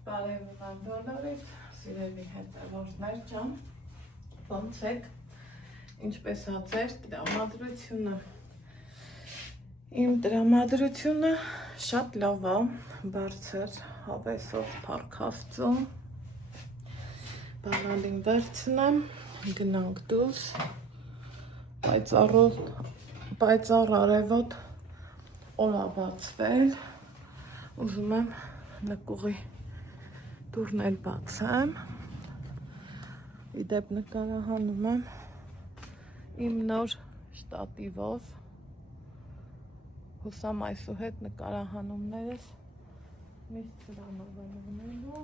Բարևում եմ բոլորիդ, սիրելի հետևորդներ ջան, ոնց եք, ինչպես ա ձեր տրամադրությունը։ Իմ տրամադրությունը շատ լավ ա, բարձր հավեսով փառքավծում, բանալին վերցնեմ, գնանք դուրս, պայծառ արևոտ օր ա բացվել, ուզում եմ նկուղի դուրն էլ բացեմ, իդեպ նկարահանում եմ իմ նոր շտատիվով, հուսամ այսուհետ նկարահանումներս միշտ սրանով են ունենու։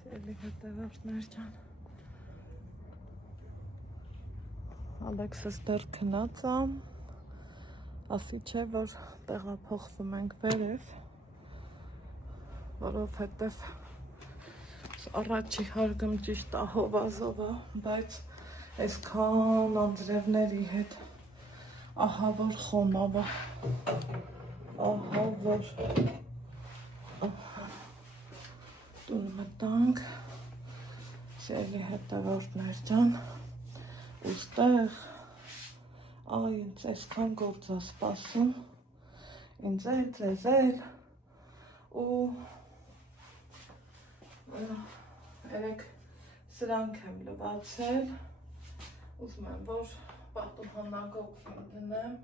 Սիրելի հետևորդներ ջան, Ալեքսս դեռ քնած ա, ասի չէ, որ տեղափոխվում ենք վերև, որովհետև առաջի հարգում ճիշտ ա հովազով ա, բայց այսքան անձրևների հետ ահա որ խոնավ ա, ահա որ տուն մտանք, սիրելի հետևորդներ ջան, ուստեղ այ ինձ այսքան գործ ա սպասում, ինձ էլ, ձեզ էլ, ու երեք սրանք եմ լվացել, ուզում եմ, որ պատուհանագոգին դնեմ,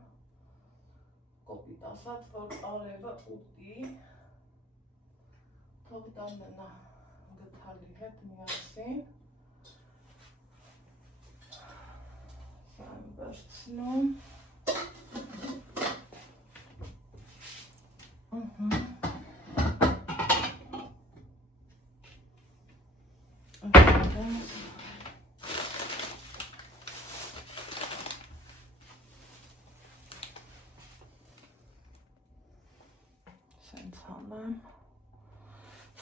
կոպիտ ասած, որ արևը ուտի, թող դա մնա գդալի հետ միասին, սա եմ վերցնում, սենց հանեմ,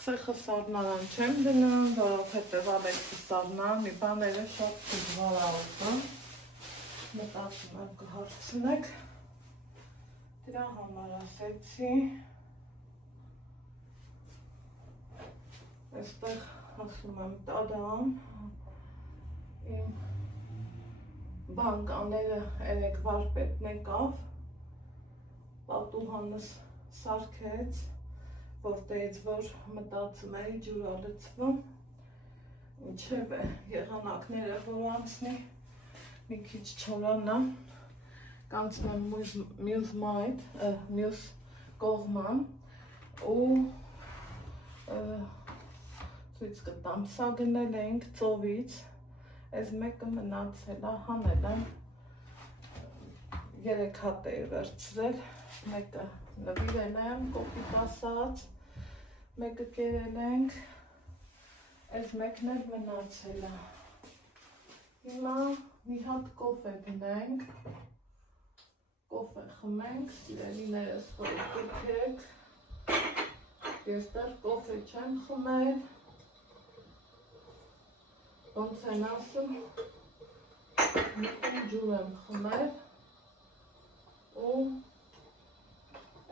սեխը սառնարան չեմ դնում, որովհետև Ալեքսի սառնարան մի բաները շատ դժվար ա ուզում, մտածում եմ կհարցնեք, դրա համար ասեցի, այստեղ ասում եմ տադամ, իմ բանկաները երեք վարպետն եկավ, պատուհանս սարքեց, որտեղից որ մտածում էի ջուր ա լցվում, ինչև է եղանակները որ անցնի, մի քիչ չորանա, կանցնեմ մյուս կողման ու ցույց կտամ, սա գնել էինք ծովից, այս մեկը մնացել ա, հանել եմ, 3 հատ էի վերցրել, մեկը նվիրել եմ, կոպիտ ասած, մեկը կերել ենք, այս մեկն էլ մնացել է, հիմա մի հատ կոֆե գնենք, կոֆե խմենք, սիրելիներս որ կուքեք, ես դեռ կոֆե չեմ խմել, ոնց են ասում, մի ջուր եմ խմել, ու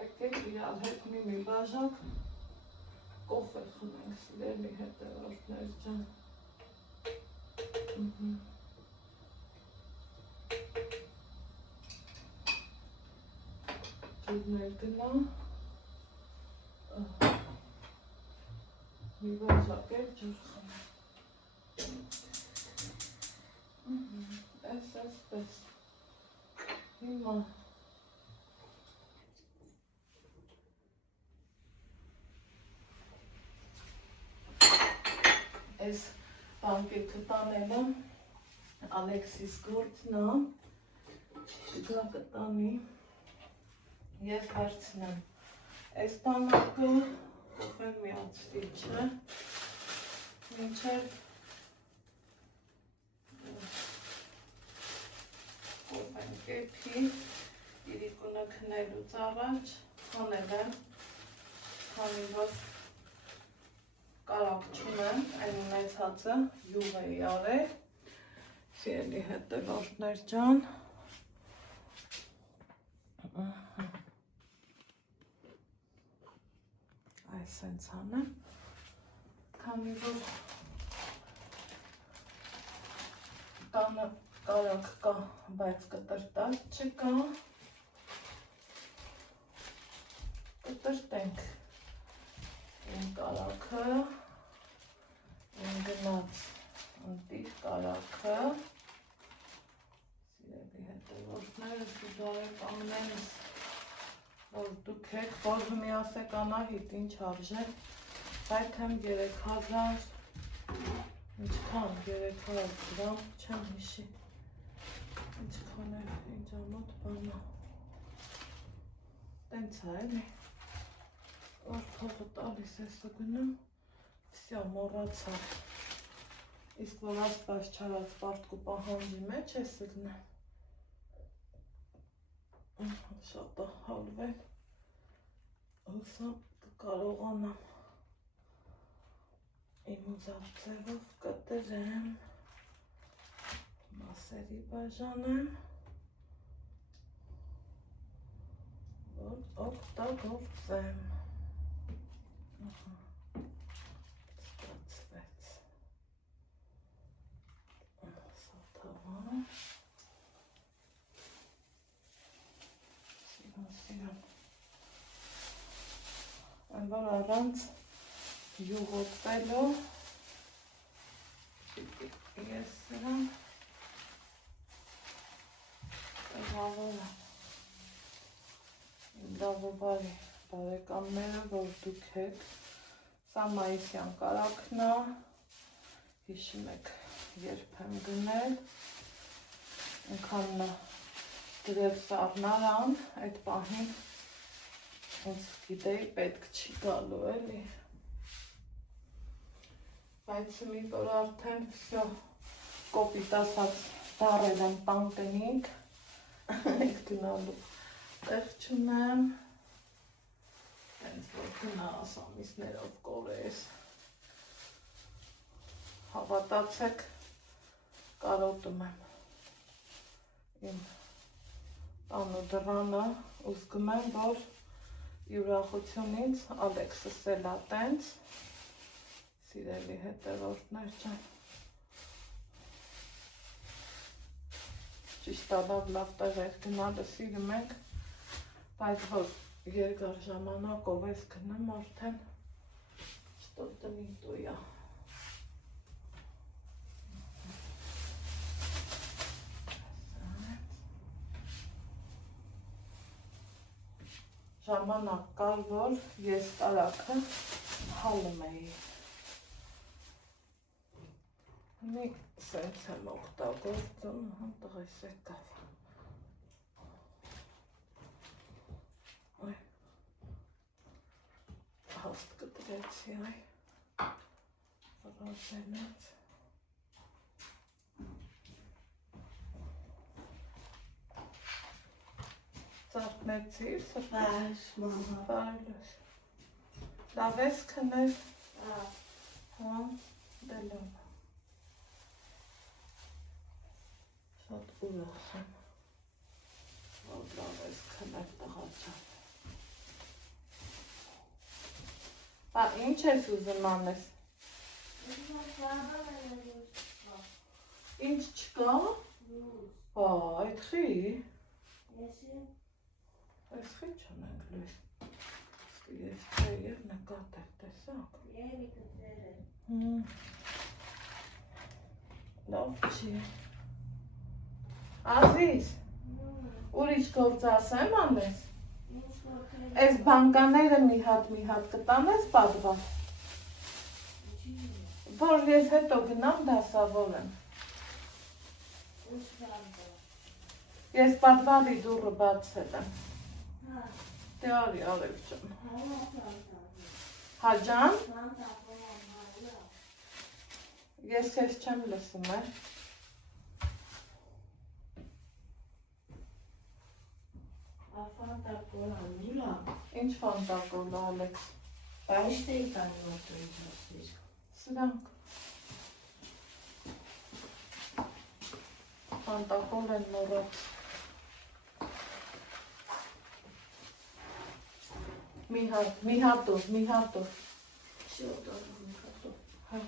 եկեք իրար հետ մի բաժակ կոֆե խմենք, սիրելի հետևորդներ ջան, ջուրն էլ գնա, մի բաժակ էլ ջուր խմենք, այսպես, հիմա այս բանկետը տանել եմ, Ալեքսիս գործն ա, գա կտանի, ես վերցնեմ այս բանակը, կոֆեն միացրի չէ, Ինչեր կոպեն կեպի իրիկունը քնելուց առաջ հանել եմ, քանի որ կարակ չունեմ, այն ունեցածը յուղ էի արել, սիրելի հետևորդներ ջան, այս հենց անեմ, քանի որ տանը կարակ կա, բայց կտրտած չկա, կտրտենք իմ կարակը, իմ գնաց ընտիր կարակը, սիրելի հետևորդներս ու բարեկամներս, որ դուք եք, որ միասեք Անահիտ ինչ արժե, այդեմ 3000, ինչքան 300 գրամ, չեմ հիշի, ինչքան է ինձ ամոտ բանա, տենց է էլի, որ փողը տալիս ես ու գնում, վսյա մոռացա, իսկ որ ասպաս չարած պարտկու պահանջի մեջ ես գնեմ, շատ է հալվել, հուսամ կկարողանամ իմ ուզած ձևով կտրեմ, մասերի բաժանեմ, որ օգտագործեմ, ստացվեց, սաթավան, սիրան, այն որ առանց յուղ օգտվելու, ես սրան տղավորը, լավոբարի բարեկամները, որ դուք եք, սա մայիսյան կարակն է, հիշում եք երբ եմ գնել, ինքան դրև սառնարան, այդ պահին ինձ գիտեի պետք չի գալու էլի, բայց մի որ արդեն վսյո կոպիտ ասած դարել եմ տանտենինք, այդ գնալու տեղ չունեմ, հենց որ գնաս ամիսներով կորես, հավատացեք կարոտում եմ իմ տանու դռանը ու զգում եմ, որ ուրախությունից Ալեքսս էլ է տենց, սիրելի հետևորդներ ջան, ճիշտ լավ տեղեր գնալը սիրում ենք, բայց որ երկար ժամանակով ես գնում արդեն что-то не то я. Ժամանակ կար, որ ես կարակը հալում էի։ Մի սենց եմ օգտագործում, տղես եկավ։ Հաստ կտրեցի, այ, վրազենեց։ Ծարտնեցի, սրտես, բարելոս։ Լավ ես քնել, հա, դե լավ։ Շատ ուրախ եմ, որ լավ ես քնել տղաճան։ Բա ինչ ես ուզում անես։ Ինչ չկա։ Բա, այդ խի։ Այս խի չանենք լույս։ Ես և նկատել, տեսակ։ Լավ չի։ Ազիզ, ուրիշ գործ ասեմ անես։ Այս բանկաները մի հատ կտանես պատվա, որ ես հետո գնամ դասավորեմ։ Ես պատվալի դուրը բացել եմ։ Դե արի արև ջան։ Հաջան։ Ես քեզ չեմ լսում, է։ Fanta Cola, Nula. Ինչ Fanta Cola, Alex։ Բայց ինչ էի տանում արտորից ասիր։ Սրանք Fanta Cola են մոռաց։ Մի հատով։ Չի օտարում մի հատով։ Հա։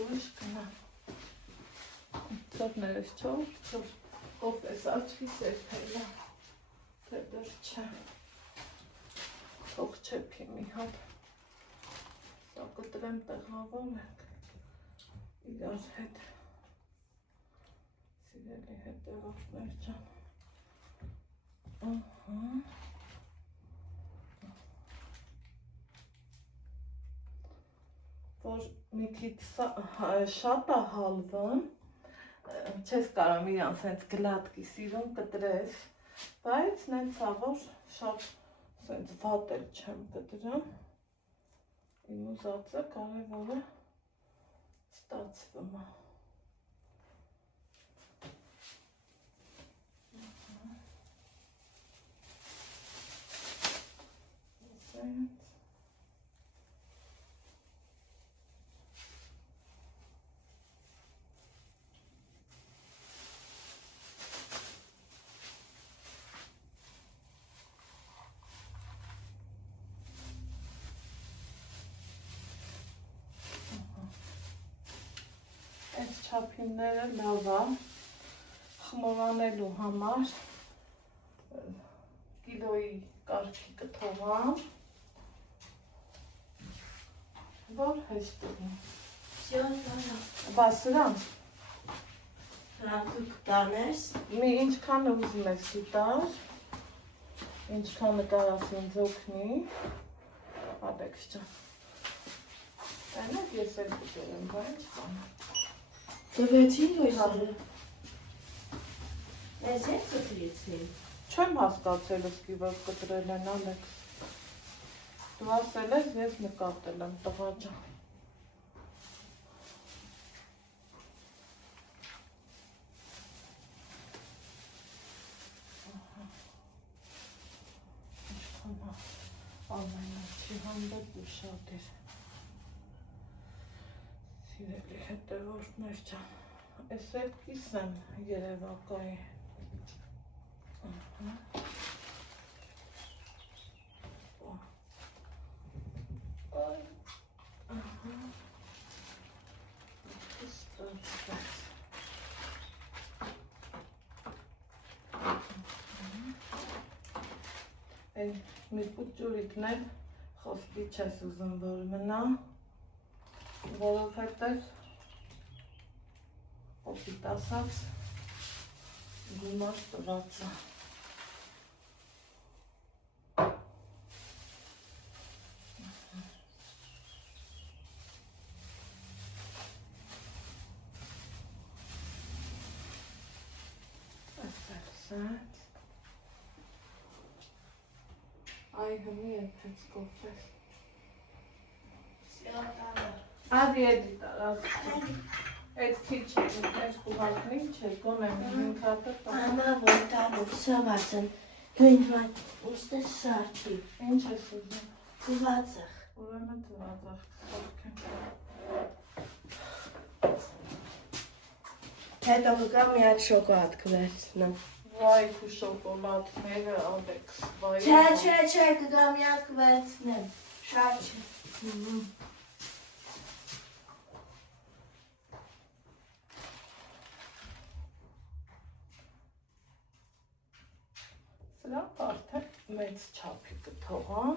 Ուշ կնա։ Ծոպներս չոր, ով ես աչքի սերթելա, թե դր չէ, թող չեպի մի հատ, սա կտրեմ տեղավոր ենք, իրար հետ, սիրելի հետևորդներ ճան, որ մի քիչ շատ է հալվն, չես կարամ իրան սենց գլատկի սիրում կտրես, բայց նենց որ շատ սենց վատ էլ չեմ կտրում, իմ ուզածը կարևորը ստացվում է։ Սենց այս չափինները լավ է, խմորանելու համար կիլոյի կարգի կթողամ, որ հեշտ ունի։ Բա սրանք Դու կտանես։ մի ինչքան ուզում ես դիտար, ինչքանը կարաս ինձ օգնի, Ալեքս ջան։ Այնակ ես էլ կտերեմ, բա ինչ բան։ Տվեցին ոյսերը։ Ես հետ կտրեցին։ Չեմ հասկացել ուսկի, որ կտրել են, Ալեքս։ Դու ասել ես, ես նկատել եմ, տղա ջան։ Ամենաչի հանդեպ ու շատ էր։ Սիրելի հետևորդներ ջան, ես էլ կիս եմ երևակայի։ Մի պուճուրիկն էլ խոսքի չես ուզում, որ մնա, որովհետև օպիտ ասած գումար տված է։ Ասած Այ հմի ենթեց կողպես։ Ադի էդի տարած։ Այդ քիչ է, այս կուհակնին չէ, գոնեմ ինքատը տակ։ Ամա որ տանուք սավացն, գույնվան ուստը սարդի։ Ինչ ես ուզում։ Կուվացախ։ Ուրեմն թվածախ սարդքեմ։ Հետո կգա մի այդ շոկոլադ կվերցնեմ։ Վայ քու շոկոլադները, Ալեքս, վայ։ Չէ, կգա մի այդ կվերցնեմ։ Շատ չէ։ Սրանք արդեն մեծ չափի կթողան։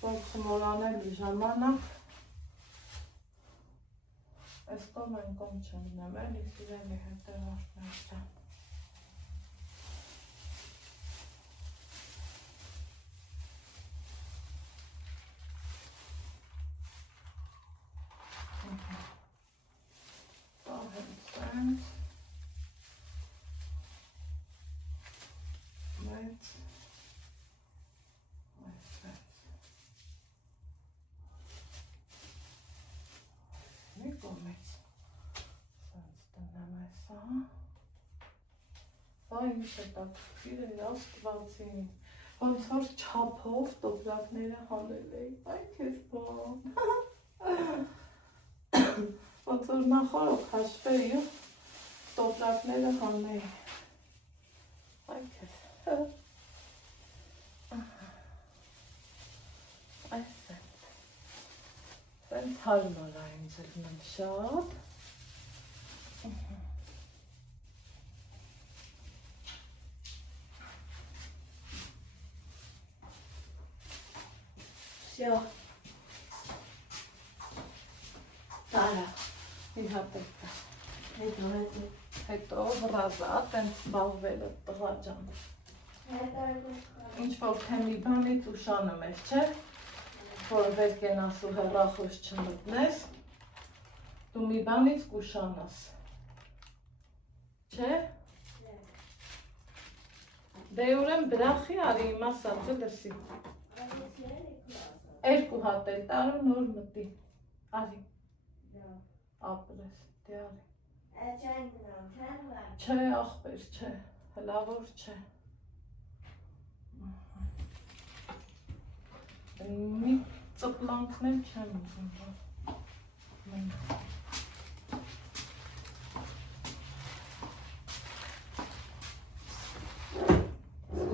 Որ խմորանելու ժամանակ այս կոմ են կոմ չնեմ, էլի սիրելի հետևորդներ ջան։ Վայ, ինչ հետաքրքիր էր, Աստվածին։ Ոնց որ չափով տոպրակները հանել էի, այ քեզ բան։ Ոնց որ նախորդ հաշվեի ու տոպրակները հանեի։ Այ քեզ։ Այս են հարմար այն ձելնեմ շատ։ Всё. Տարա։ Մի հատ է կա։ Հետո վրազա, տենց բաղվելը տղա ջան։ Ինչ որ թե մի բանից ուշանում ես, չէ՞։ Որ վեր կենաս ու հեռախոս չմտնես, դու մի բանից կուշանաս, չէ՞։ Դե ուրեմ բրախի արի իմ ասածը լսի։ 2 հատ էլ տարու նոր մտի, արի, ապրես, դե արի։ Չէ ախպեր, չէ, հլավոր չէ։ Մի ծպլանքն էլ չեմ ուզում։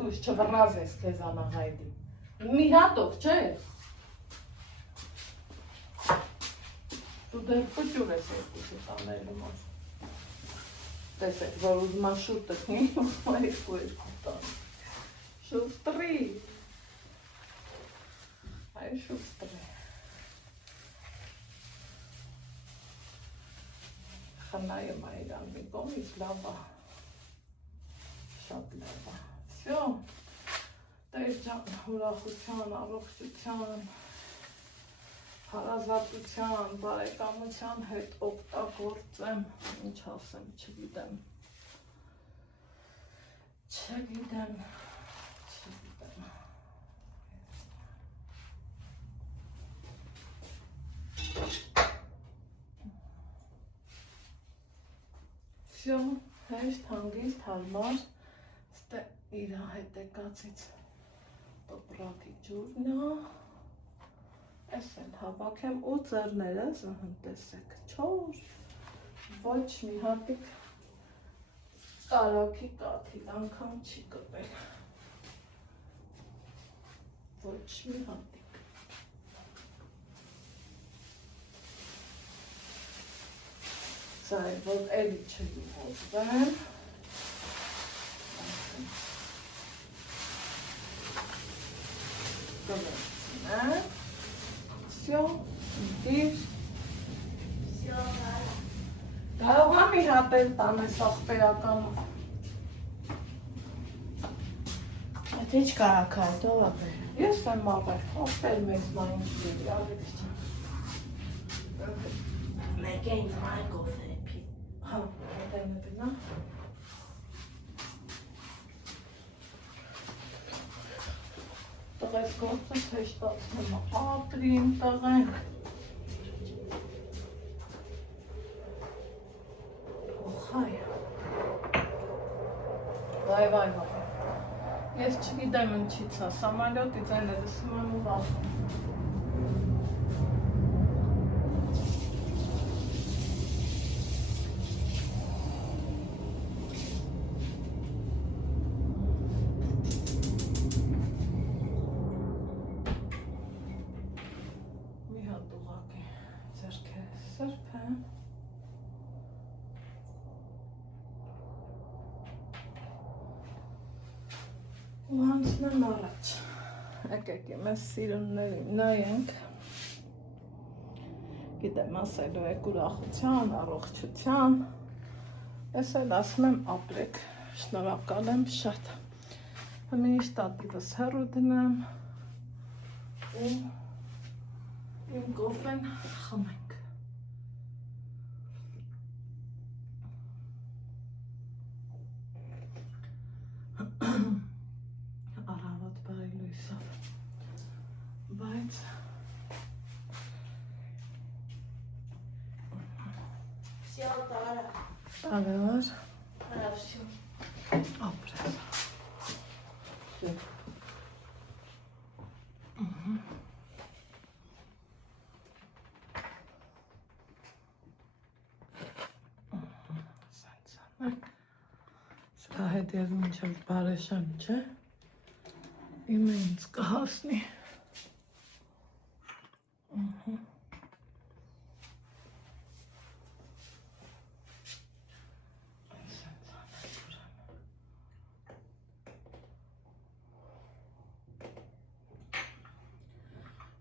Ուշ չվռազես քեզ անաղայդի։ Մի հատով, չէ։ Դու դեռ պճուր ես երկուսի տանելու մաս։ Տեսեք, որ ուզմա շուտ տքնի, ուզմա երկու տան։ Շուստրի։ Այ շուստրի։ Խնայում այրան մի կողմից լավա։ Շատ լավա։ Всё։ Տեր ջան, ուրախության, առողջության, հարազատության, բարեկամության հետ օգտագործեմ, ինչ ասեմ, չգիտեմ։ Всё, հեշտ, հանգիստ, հարմար, ստե իրա հետ եկածից տոպրակի ջուրն է, ես էլ հավաքեմ ու ձեռներս տեսեք, չոր, ոչ մի հատիկ կարակի կաթիլ անգամ չի կպել, ոչ մի հատիկ։ Սա է, որ էլի չլուխոզվեմ, կվեցնեմ, всё, դիր, կարող եմ մի հատ էլ տանես ախպերականով։ Այդ ինչ կարակ է, ով ապեր։ Ես եմ ապեր, ախպեր մեզ մայինչ դերի, ալեքս չան։ Մեկ է ինձ մայ գոֆե պի։ Հա, այդայնը բնա։ Տղես գործս հեշտացնում ապրին տղեն։ Օխայ։ Վայ, վայ, վայ։ Ես չգիտեմ ինչից է, սամալյոտից այն է լսում եմ ու վախում։ Ու հանցնեմ առաջ, եկեք մեզ սիրուններին նայենք, գիտեմ ասելու եք ուրախության, առողջության, ես էլ ասում եմ ապրեք, շնորհակալ եմ շատ, մի շտատիվս հեռու դնեմ ու իմ կոֆեն խմենք։ Առավոտ բարի լույսով, բայց Всё, տարա։ Տարար, Տարա, всё։ ապրել։ Սա հետ և մինչև բարեշան չէ, իմը ինձ կհասնի։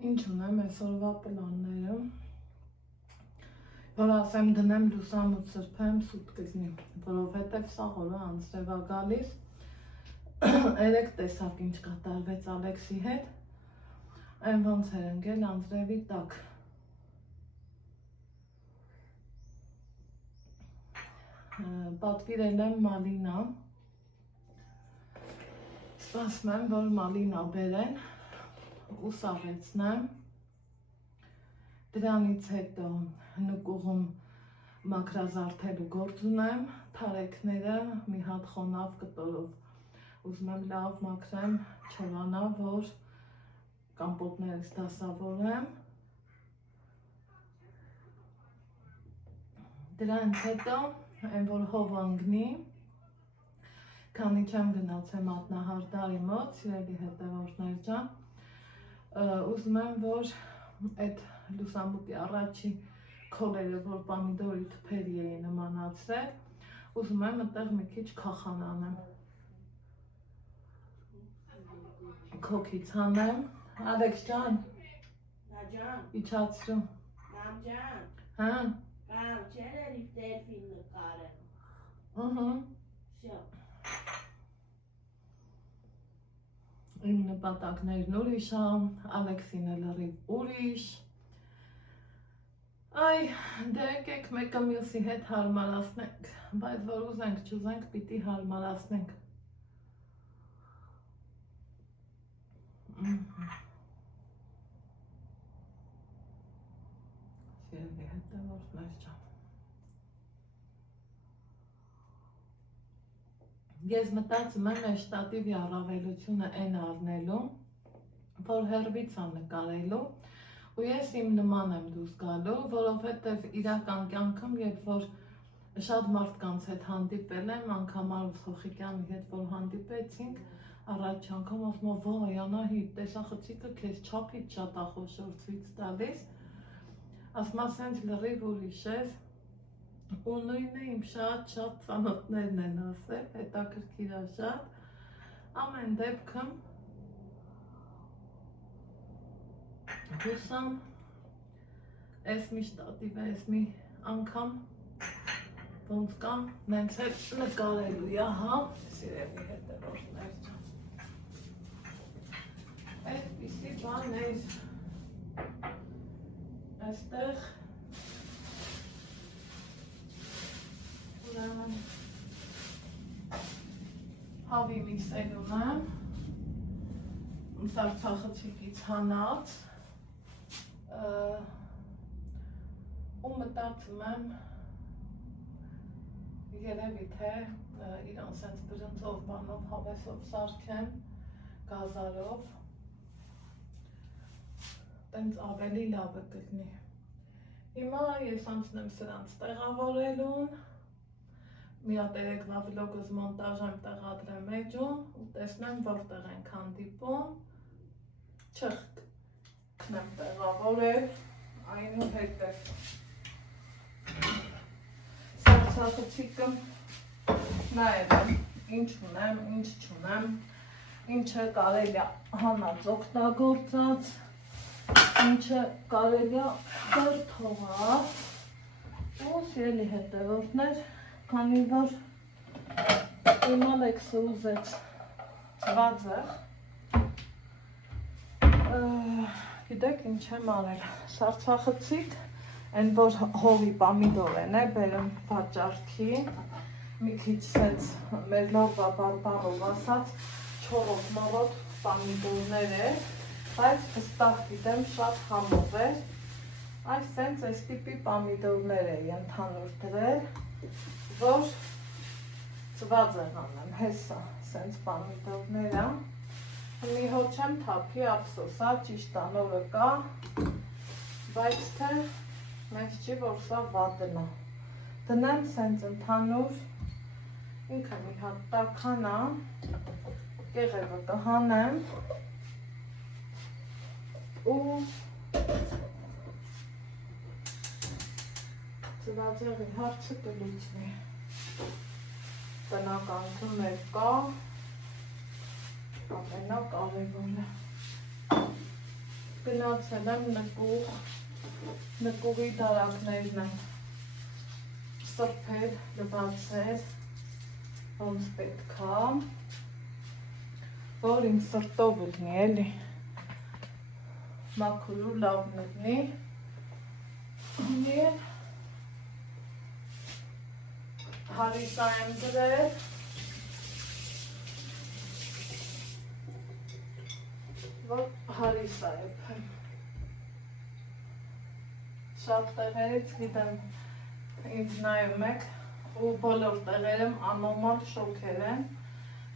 Ինչ ունեմ այսօրվա պլանները, որ ասեմ դնեմ լուսամուտ սրբեմ սուտ կզնի, որովհետև սաղ օրը անձրև ա գալիս, 3 տեսակ ինչ կատարվեց Ալեքսի հետ, այն ոնց էր ընկել անձրևի տակ։ Պատվիրել եմ մալինա, սպասում եմ, որ մալինա բերեն, ու սաղեցնեմ, դրանից հետո նկուղում մաքրազարդելու գործ ունեմ, թարեքները մի հատ խոնավ կտորով ուզում եմ լավ մաքրեմ, չորանա, որ կամպոտներս դասավորեմ, դրանից հետո այն որ հով անգնի, քանի չեմ գնացել մատնահարդարի մոտ, սիրելի հետևորդներ ջան, ուզում եմ, որ այդ լուսամուտի առաջի քոլերը, որ պամիդորի թփերի էի նմանացրել, ուզում եմ այդտեղ մի քիչ քախան անեմ։ Քոքից հանեմ, Ալեքս ջան, իջացրու։ Մամ ջան, Հա։ կամ չեր էլի դելֆին նկարեմ։ Շո։ Իմ նպատակներն ուրիշ ա, Ալեքսին էլ լրիվ ուրիշ։ Այ, դե եկեք մեկը մյուսի հետ հարմարացնենք, բայց որ ուզենք չուզենք պիտի հարմարացնենք։ Սիրելի հետևորդներ ջան։ Ես մտածում եմ այս շտատիվի առավելությունը այն առնելու, որ հեռվից ա նկարելու, ու ես իմ նման եմ դուրս գալու, որովհետև իրական կյանքում, երբ որ շատ մարդկանց հետ հանդիպել եմ, անգամ Արուս Խոխիկյանի հետ որ հանդիպեցինք, առաջ անգամ ասում եմ, վայ, Անահիտ, տեսախցիկը քեզ չափից շատ ա խոշոր ցույց տալիս, ասում եմ, սենց լրիվ ուրիշ ես, ու նույնը իմ շատ ծանոթներն են ասել, հետաքրքիր ա շատ, ամեն դեպքում հուսամ, ես մի շտատիվ է, ես մի անգամ ոնց կամ նենց հետ նկարելու ա, հա, սիրելի հետևորդներ ջան։ Այդպիսի բան էր, այստեղ հավի միսեր ունեմ, սարցախցիկից հանած, ու մտածում եմ երևի թե իրան սենց բրնձով բանով հավեսով սարքեմ, գազարով, տենց ավելի լավ է կլինի։ Հիմա ես անցնեմ սրանց տեղավորելուն, մի հատ երեկվա վլոգս մոնտաժ եմ տեղադրեմ էջում ու տեսնեմ որտեղ ենք հանդիպում, չխկնեմ տեղավորել, այնուհետև սարցախցիկը նայել եմ, ինչ ունեմ, ինչ չունեմ, ինչը կարելի է հանած օգտագործած, ինչը կարելի է դեռ թողած, ու սիրելի հետևորդներ, քանի որ իմ Ալեքսը ուզեց ծվածեղ, գիտեք ինչ եմ արել, սարցախցիկ, այն որ հողի պամիդոր է բերում վաճառքի, մի քիչ սենց մեր լորվա բարբարով ասած, չորոտ մորոտ պամիդորներ է, բայց վստահ գիտեմ շատ համով էր, այս սենց այս տիպի պամիդորներ էի ընդհանուր դրել, որ ծված են անեմ, հեսա, սենց պամիդորները, մի հոտ չեմ թափի ապսոսա, ճիշտ անորը կա, բայց թե մեզ չի, որ սա վատենա, դնեմ սենց ընդանուր, ինքը մի հատ տաքանա, կեղևը կհանեմ, ու ծվածեղի հարցը կլուծվի, տնականքը մեր կա, ամենակարևորը, գնացել եմ նկուղի դարակներն եմ սրբել, լվացել, ոնց պետքա, որ իմ սրտով ելնի էլի, մաքուր ու լավ ելնի, և հարիսա եմ գրել, որ հարիսա է փեմ, շատ տեղերից գիտեմ ինձ նայում եք ու բոլոր տեղերում անոմալ շոքեր են,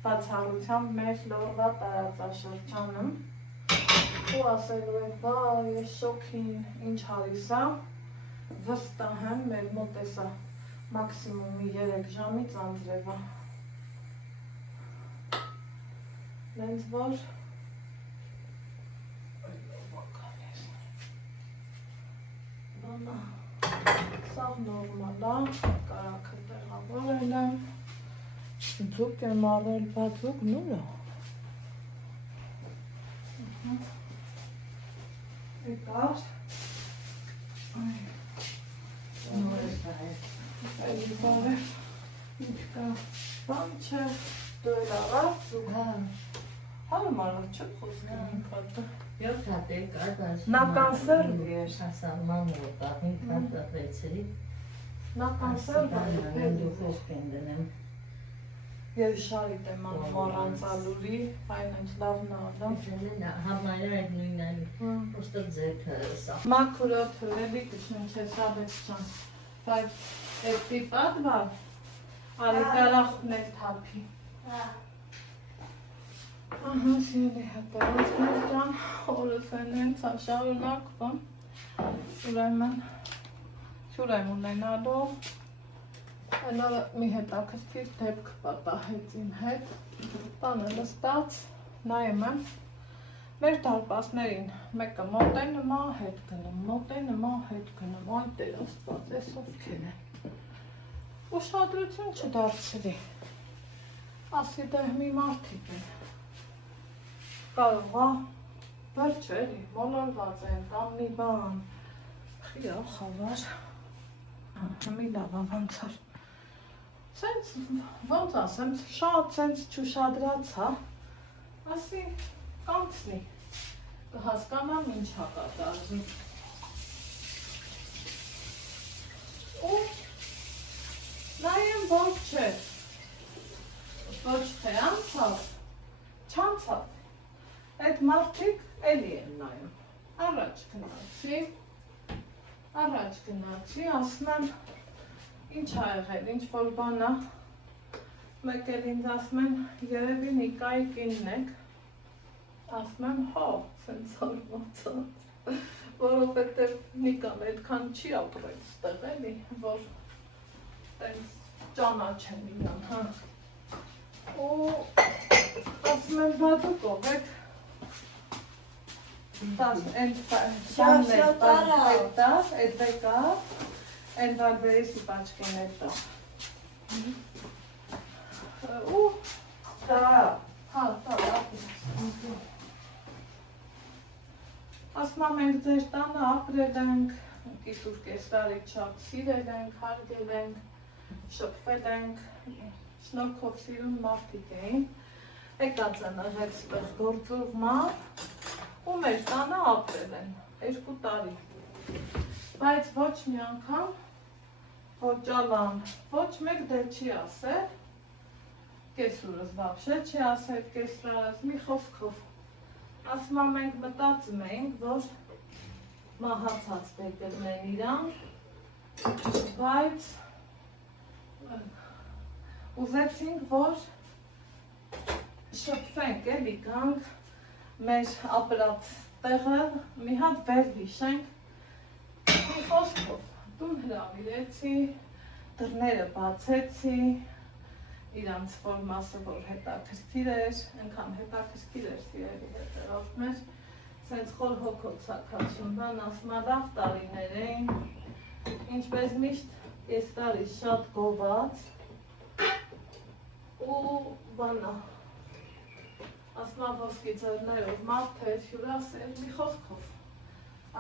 բացառությամբ մեր լորվա տարածաշրջանում ու ասելու եմ, վայ, ես շոքին, ինչ հարիսա, վստահ եմ, մեր մոտ էսա մաքսիմումի 3 ժամից անձրևա, նենց որ սաղ նորմալ է, կարաքը տեղավորել եմ, ձուկ եմ առել, բացուկ նուրը, եկար, էլի բարև, ինչ կա, բան չէ, դու էլ առավ, ձուկ, հարմար չէ խոսքին ինքատը, նա կանսերվի էր, նա կանսերվի էր, և շարիտ եմ անում առանց ալուրի, այն ենք լավն ալամ, մաքուրը թրելի կշնեմ չէ սաբեց չան, բայց էպտի պատվա, արի կարախտն էլ թափի, ահա սիրելի հետևած մեր ճան, օրս են հենց շարունակվում, ուրեմն շուր եմ ունենալով, այնորը մի հետաքրքիր դեպք պատահեց իմ հետ, տանը նստած, նայում եմ, մեր դարպասներին մեկը մոտ է նմա հետ գնում, մոտ է նմա հետ գնում, այն տեր աստված ես ովքեր են, ուշադրություն չդարձրի, ասի դե մի մարդիկ են, կարող է, վերջ էլի, մոլորված են, կամ մի բան, խիա խավար, մի լավա ոնց էր, սենց, ոնց ասեմ, շատ սենց չուշադրած հա, ասի կանցնի, կհասկանամ ինչ հակատարվի, ու նայեմ ոչ չէ, ոչ թե անցավ, չանցավ, այդ մարդիկ էլի են նայում, առաջ գնացի, ասում եմ, ինչ ա եղել, ինչ որ բան ա, մեկ էլ ինձ ասում են, երևի Նիկայի կինն եք, ասում եմ, հա, սենց արմացած, որովհետև Նիկան այդքան չի ապրել ստեղ էլի, որ տենց ճանաչեն իրան, հա, ու ասում եմ, բա դուք ով եք, Են վարբերիս ու պաչկեն էտա, ու ասում մենք ձեր տանը ապրել ենք, կիսուր կեսարի չափ սիրել ենք, հարգել ենք, շփվել ենք, շնորհքով սիրուն մարդիկ էին, եկած են եղել ստեղ գործուղմա, ու մեր տանը ապրել են 2 տարի, բայց ոչ մի անգամ, ոչ ալան, ոչ մեկ դե չի ասել, կեսուրս վաբշե չի ասել, կեսրարս մի խոսքով, ասմա մենք մտածում էինք, որ մահացած դեկերն են իրան, բայց ուզեցինք, որ շփվենք, էլի գանք մեր ապրած տեղը մի հատ վեր հիշենք, մի խոսքով տուն հրավիրեցի, դռները բացեցի, իրանց որ մասը որ հետաքրքիր էր, այնքան հետաքրքիր էր սիրելի հետևորդներ, սենց խոր հոգով ցակացում, բան ասում լավ տարիներ էին, ինչպես միշտ ես տարի շատ գոված ու բանա, ասում ոսկի ձեռներով մարդ էր, հյուրասեր, մի խոսքով,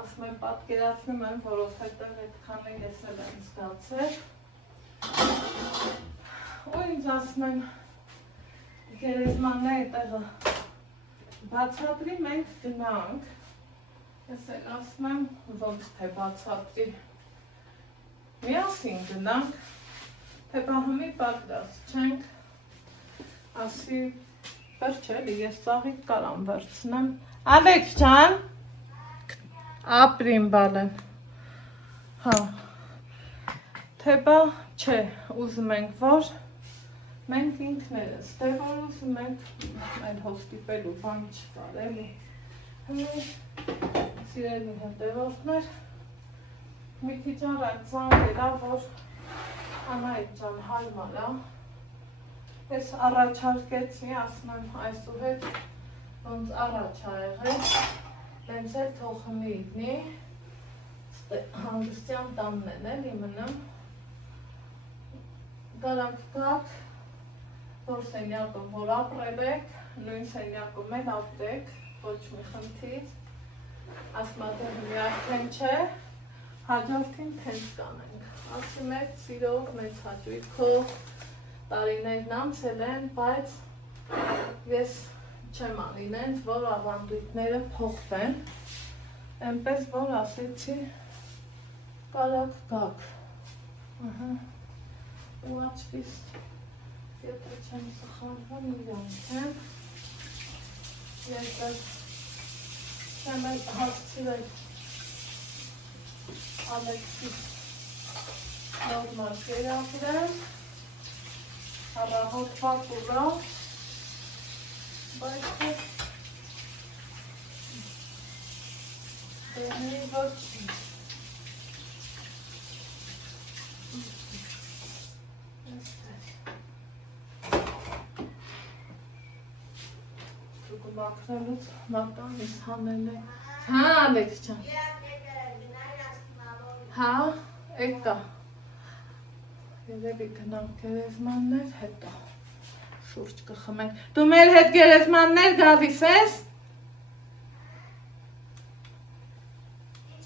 ասում եմ պատկերացնում եմ, որովհետև այդքանը ես էլ եմ զգացել, ու ինձ ասում եմ գերեզմանների տեղը բացատրի մենք գնանք, ես էլ ասում եմ ոնց թե բացատրի, միասին գնանք, թե բահումի պատրաստ չենք, ասի վերջ էլի ես ծաղիկ կարամ վերցնեմ, Ալեքս ջան, ապրին բալեն, հա, թե բա չէ, ուզում ենք որ մենք ինքներս, դե որ ուզում ենք այլ հոստիպելու բան չկար, էլի, սիրելի հետևորդներ, մի քիչ առաջ զանգ էլա, որ Անահիտ ջան հարմար ա, ես առաջարկեցի, ասում եմ այսուհետ ոնց առաջ ա եղել, նենց էլ թող մի իգնի, հանգստյան տանն են էլի մնում, գարանք գաք, որ սենյակում որ ապրել եք, նույն սենյակում էլ ապրեք, ոչ մի խնդիր, ասում ադեմ մի արդեն չէ, հաջորդին թենց կանենք, ասում եք սիրով մեծ հաճույքով, տարիներն անցել են, բայց ես չեմ անինենց, որ ավանդույթները փոխվեն, այնպես որ ասեցի կարակ գաք, ու աչքիս եթե չեմ սխալվում իրանք եմ, ես չեմ էլ հասցրել Ալեքսիս նորմալ կերակրեմ, առահոտվա կուրա, բայց դեղնի ոչ չի։ Մաքրելուց մատանից հանել է, հա Ալեքս ջան, հա, եկա, երևի գնանք գերեզմաններ, հետո շուրջ կխմենք, դու մեր հետ գերեզմաններ գալիս ես?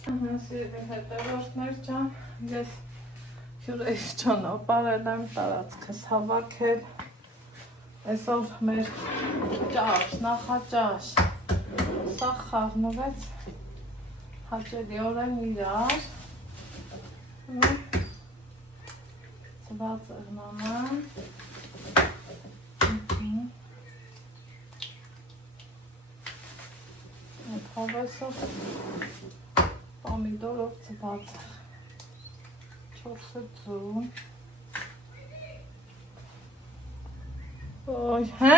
Սիրելի հետևորդներ ջան, ես հյուրերից ճանապարհել եմ, տարածքս հավաքել, այսօր մեր ճաշ, նախաճաշ, սա խառնվեց հաճելիորեն իրար, ծված եղնաման, այդ հավեսով պամիդորով ծված եղ, 4 ձուն, Ой, հա։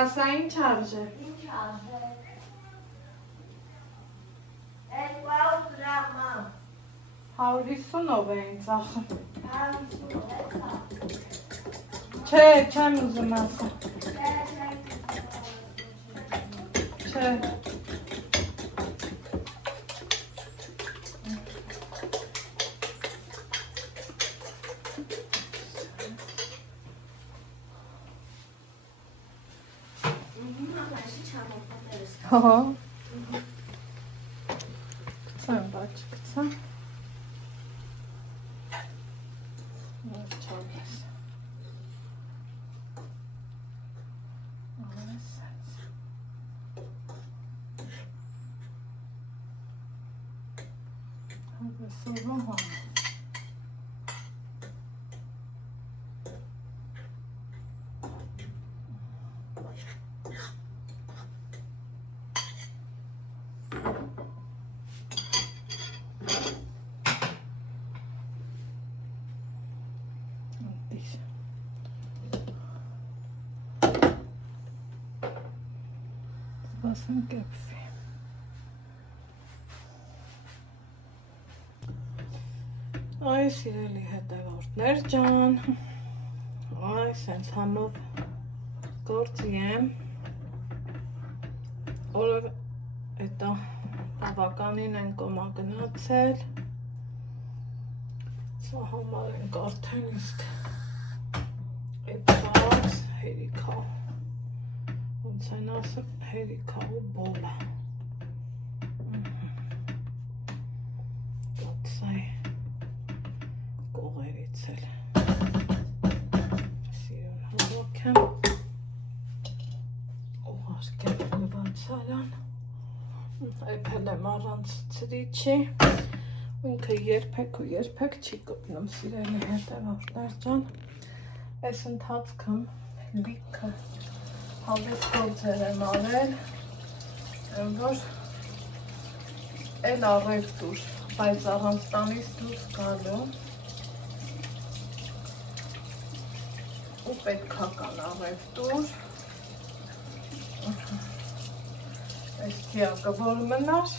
Ասա ինչ արժե։ Ինչ արժե։ 200 դրամ։ 150-ով էին ծախում։ 150-ով է։ Չէ, չեմ ուզում ասա։ Չէ։ Հա։ Գցեմ, բաչ, գցեմ։ Ես չանես։ Հավեսով համ։ Սպասեմ կեպվի։ Այ սիրելի հետևորդներ ջան, այ սենց համով գործի եմ, օրը էտա բավականին են կոմա գնացել, սա համար ենք արդեն իսկ էտված հերիքա, ոնց են ասում հերիքա ու բոլա, կացայ կողերից էլ սիրուն հավոք եմ, ուղարկեմ հլվանցարան, էպել եմ առանց ծրիչի, ինքը երբեք ու երբեք չի կպնում սիրելի հետևորդներ ջան, այս ընթացքում լիքը հավես գործեր եմ արել, որ էլ առևտուր, բայց առանց տանից դուրս գալու ու պետքական առևտուր, այս թիակը որ մնար,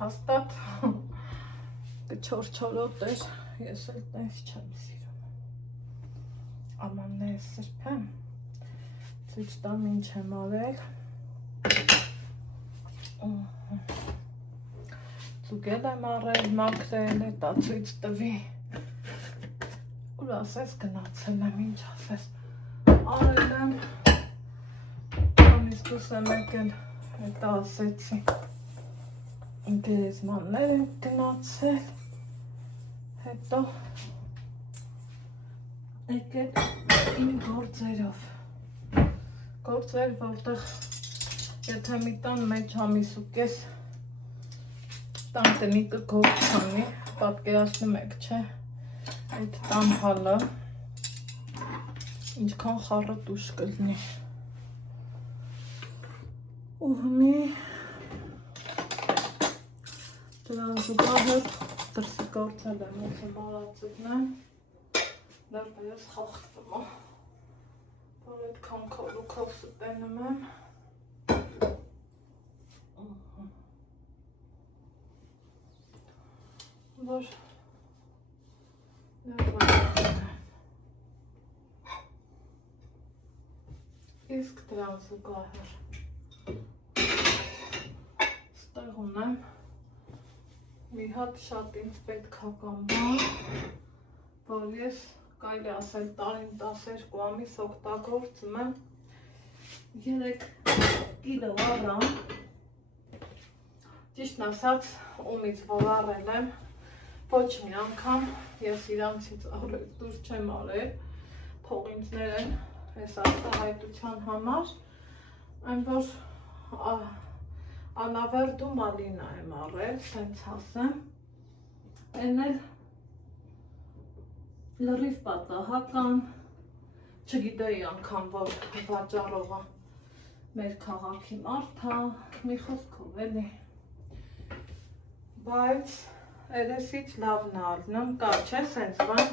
հաստատ կչոր-չորոտ էր, ես էլ տես չեմ սիրում, ամանն է սրպեմ, ցույց տամ ինչ եմ արել, ծուգել եմ առել, մաքրել, էտա ցույց տվի, ուր ասես գնացել եմ, ինչ ասես, արել եմ, ամիս դուս եմ եկել, էտա ասեցի, գերեզմաններ եմ գնացել, հետո եկել իմ գործերով, գործեր, որտեղ եթե մի տան մեջ ամիս ու կես տան տնիկը գործ չանի, պատկերացնում եք, չէ, այդ տան հալը, ինչքան խառը տուշ կլինի, ու հմի դրան զուգահեռ դրսի գործել եմ, ոսը բարացիկն եմ, դրպերս խախտվում եմ, որ այդքան քով ստենում եմ, որ ներվայացում եմ, իսկ դրան զուգահեռ ստեղ ունեմ մի հատ շատ ինձ պետքական բան, որ ես կարելի ասել տարին 12 ամիս օգտագործում եմ 3 կիլո առամ, ճիշտն ասած ումից որ առել եմ, ոչ մի անգամ ես իրանցից առևտուր չեմ արել, թող ինձներ են այս արտահայտության համար, այն որ անավերդու մալինա եմ առել, սենց ասեմ, են էլ լրիվ պատահական, չգիտեի անգամ, որ վաճառողը մեր քաղաքի մարդ է, մի խոսքով էլի, բայց երեսից լավն է ալնում, կա չէ, սենց բան,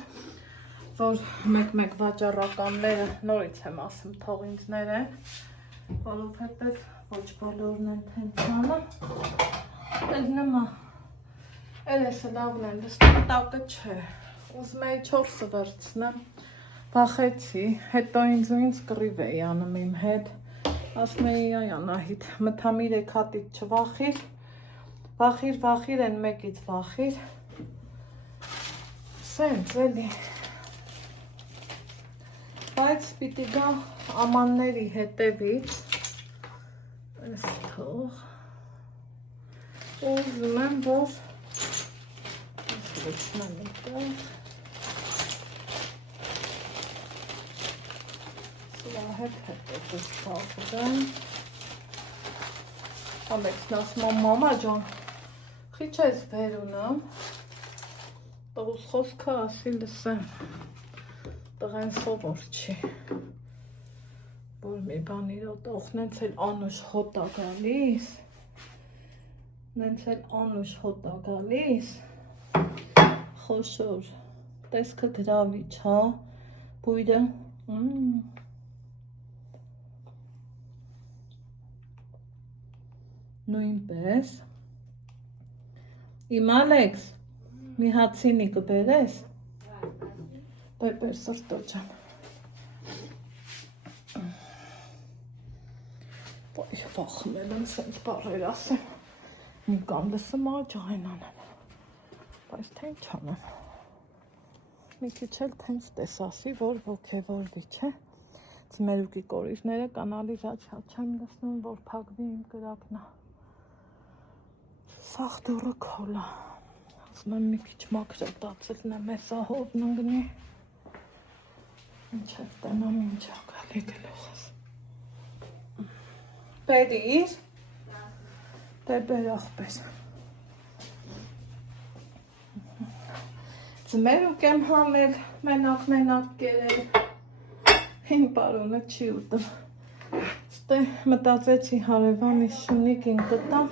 որ մեկ-մեկ վաճառականները, նորից եմ ասում, թող ինձներ են, որովհետև ոչ բոլորն են թենց անում, էլ նմա, երեսը լավն են, դստում տակը չէ, ուզում էի 4-ը վերցնեմ, վախեցի, հետո ինձ կռիվ էի անում իմ հետ, ասում էի այ Անահիտ, մթամ 3 հատից չվախիր, վախիր են մեկից վախիր, սենց էլի, բայց պիտի գա ամանների հետևից, այս թող, ուզում եմ, որ վիճնեմ ետեղ, սրա հետ դուս կաղդեմ, ամեքն ասում մամա ջան, խիչ ես վեր ունեմ, տղուս խոսքը ասի լսեմ, տղեն սովոր չի, որ մի բան իրոտ օխնենց էլ անուշ հոտ ա գալիս, Նենց էլ անուշ հոտ ա գալիս, խոշոր, տեսքը գրավիչ, հա, բույրը, նույնպես, իմ Ալեքս, մի հատ սինի կբերես, բեր սրտո ջան, բայց վախմել եմ սենց բարեր ասեմ, մի կամ լսում աջայն անեմ, բայց թե ինչ անեմ, մի քիչ էլ թենց տեսասի, որ ոգևորվի, չէ, ձմերուկի կորիզները կանալիզացիա չեմ լսնում, որ փակվի իմ կրակնա, սաղ դուրը քոլա, ասում եմ մի քիչ մաքրատացել նեմ էսա հոդն ընգնի, ինչև տնամ ինչ ակալի գլուխս, բերիր, դե բեր աղբեր, ձմերուկ եմ համել, մենակ կերել, իմ պարոնը չի ուտում, ստե մտածեցի հարևանի շունիկին կտամ,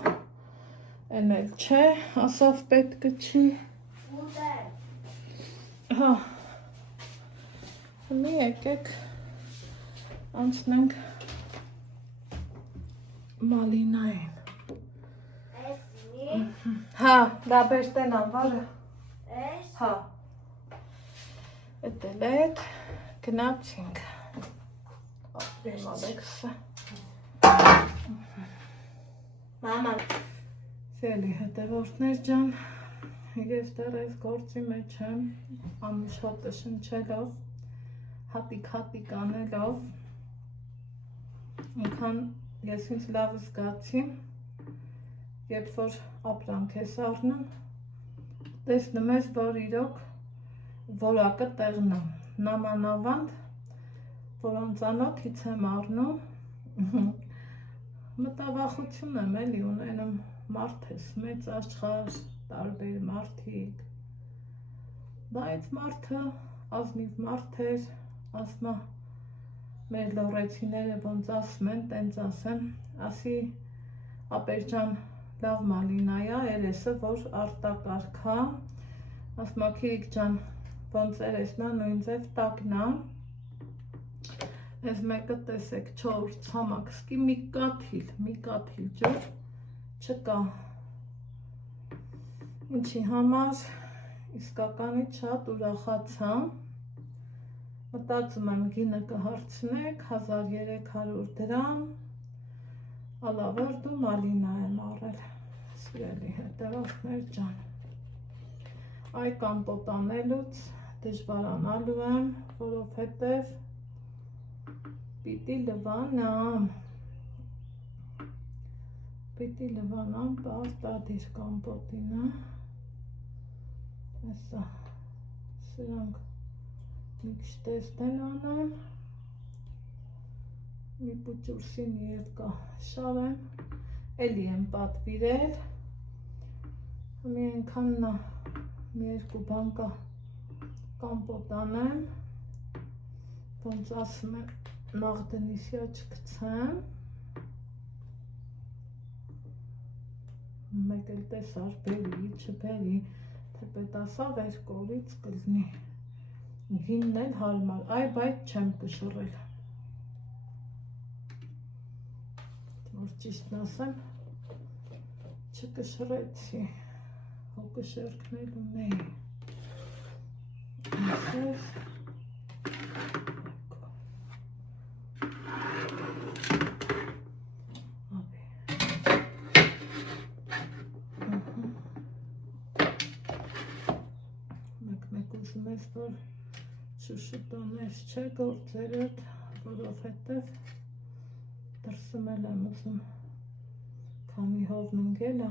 են էլ չէ, ասավ պետքը չի, հա, մի եկեք, անցնենք մալինային, հա, դա բեր տենան վարը, հա, էտ էլ էտ, գնացինք, ապրիմ Ալեքսը, Մաման, սելի հետևորդներ ջան, ես դեռ ես գործի մեջ եմ, ամուշ հոտը շնչելով, հատիկ անելով, ինքան ես ինձ լավ զգացի, երբ որ ապրանք ես առնում, տեսնում ես, որ իրոք որակը տեղն է, նամանավանդ, որ անծանոթից եմ առնում, մտավախություն եմ էլի ունենում մարդ ես, մեծ աշխարհ, տարբեր մարդիկ, բայց մարդը ազնիվ մարդ էր, ասմա մեր լորեցիները ոնց ասում են, տենց ասեմ, ասի ապերջան լավ մալինայա, երեսը, որ արտակարգա, ասմա քիրիկ ջան, ոնց երեսնա, նույն ձև տակնա, ես մեկը տեսեք, չոր ցամաքսկի մի կաթիլ ջուր չկա, ինչի համար իսկականից շատ ուրախացա, մտածում եմ գինը կհարցնեք 1300 դրամ, ալավեր դու մալինա եմ առել, սիրելի հետևորդներ ջան, այ կամպոտ անելուց դժվարանալու եմ, որովհետև պիտի լվանամ պարտադիր կամպոտինը, էսա, սրանք մի քիչ տեստեն անեմ, մի պուճուրսինի էլ կա շարեմ, էլի եմ պատվիրել, մի ենքաննա մի երկու բան կա կամպոտ անեմ, ոնց ասում եմ նաղդնիսյա չգցեմ, մեկ էլ տեսար բերի, չբերի, թեպետ ասա վեր կորից կլնի, գինն էլ հարմար, այ բայց չեմ կշռել, որ ճիշտն ասեմ, չկշռեցի, հոգը շերքնել ունեի, ասես, մեզ որ շուշուտոնես չէ գործերդ, որովհետև դրսում էլ եմ ուզում քանի հովն ընգել է,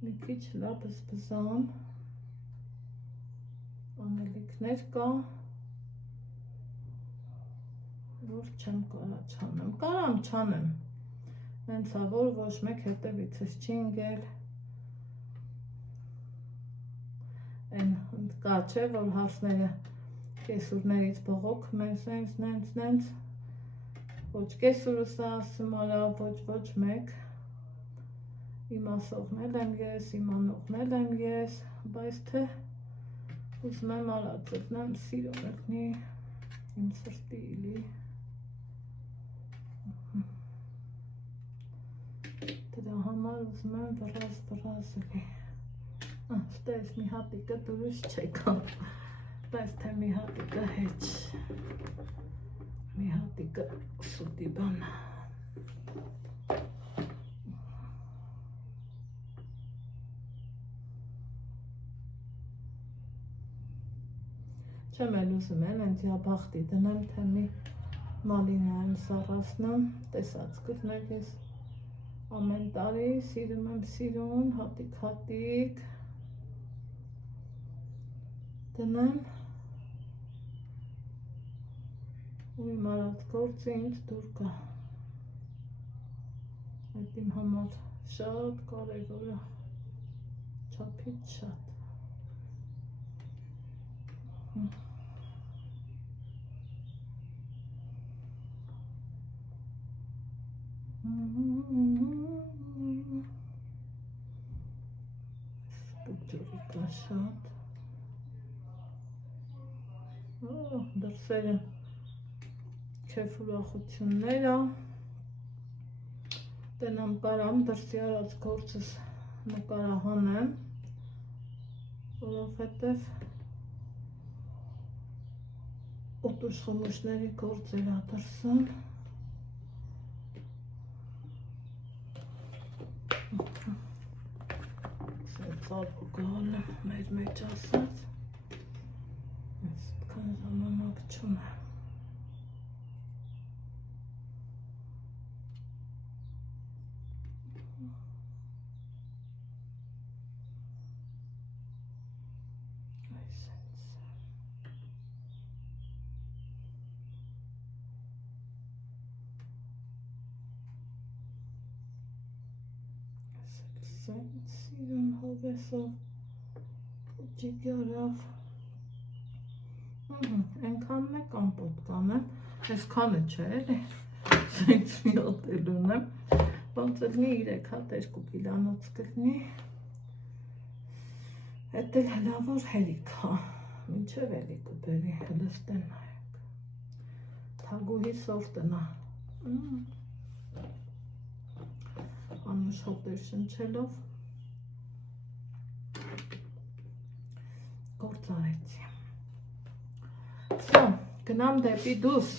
մի քիչ լավ բզբզամ, անելիքներ կա, որ չեմ կարա չանեմ, կարամ չանեմ, հենց ա որ ոչ մեկ հետևիցս չի ընգել, են կա չէ, որ հարսները կեսուրներից բողոքում են սենց, ոչ կեսուրս ասում արա, ոչ մեկ, Իմասողնել եմ ես, իմանողնել եմ ես, բայց թե ուզում եմ արածտնեմ սիրուն ըգնի իմ սրտի իլի դրա համար ուզում եմ վրազ լի ստես մի հատիկը դուրս չեկա բայց թե մի հատիկը հեչ մի հատիկը սուտի բան չեմ էլ ուզում են ընտիաբախտի դնեմ թե մի մալինա եմ սառասնում տեսած կրնել ես ամեն տարի սիրում եմ սիրուն հատիկ դնեմ ու իմ արած գործը ինձ դուր կա այդ իմ համար շատ կարևոր է չափից շատ Սպուջուրի կա շատ դրսեր են քեֆ ուրախությունները տենամ կարամ դրսի արած գործս նկարահանեմ որովհետև ուտուշ խմուշների գործեր ա դրսում Ծալուգալ մեր մեջ ասած այստքան ժամանակ չունեմ Սիրուն հովեսով ջիգարավ ենքան մեկ ամպոտ կանեմ ես կանը չէ էլի սենց մի հոտել ունեմ ոնց ելնի 3 հատ 2 կիլանոց կլնի էտ էլ հլավոր հելիք հա մինչև էլի կբերի հլստեն նայեք թագուհի սորտնա անուշ հոտեր շնչելով գործ արեցի Գնամ դեպի դուս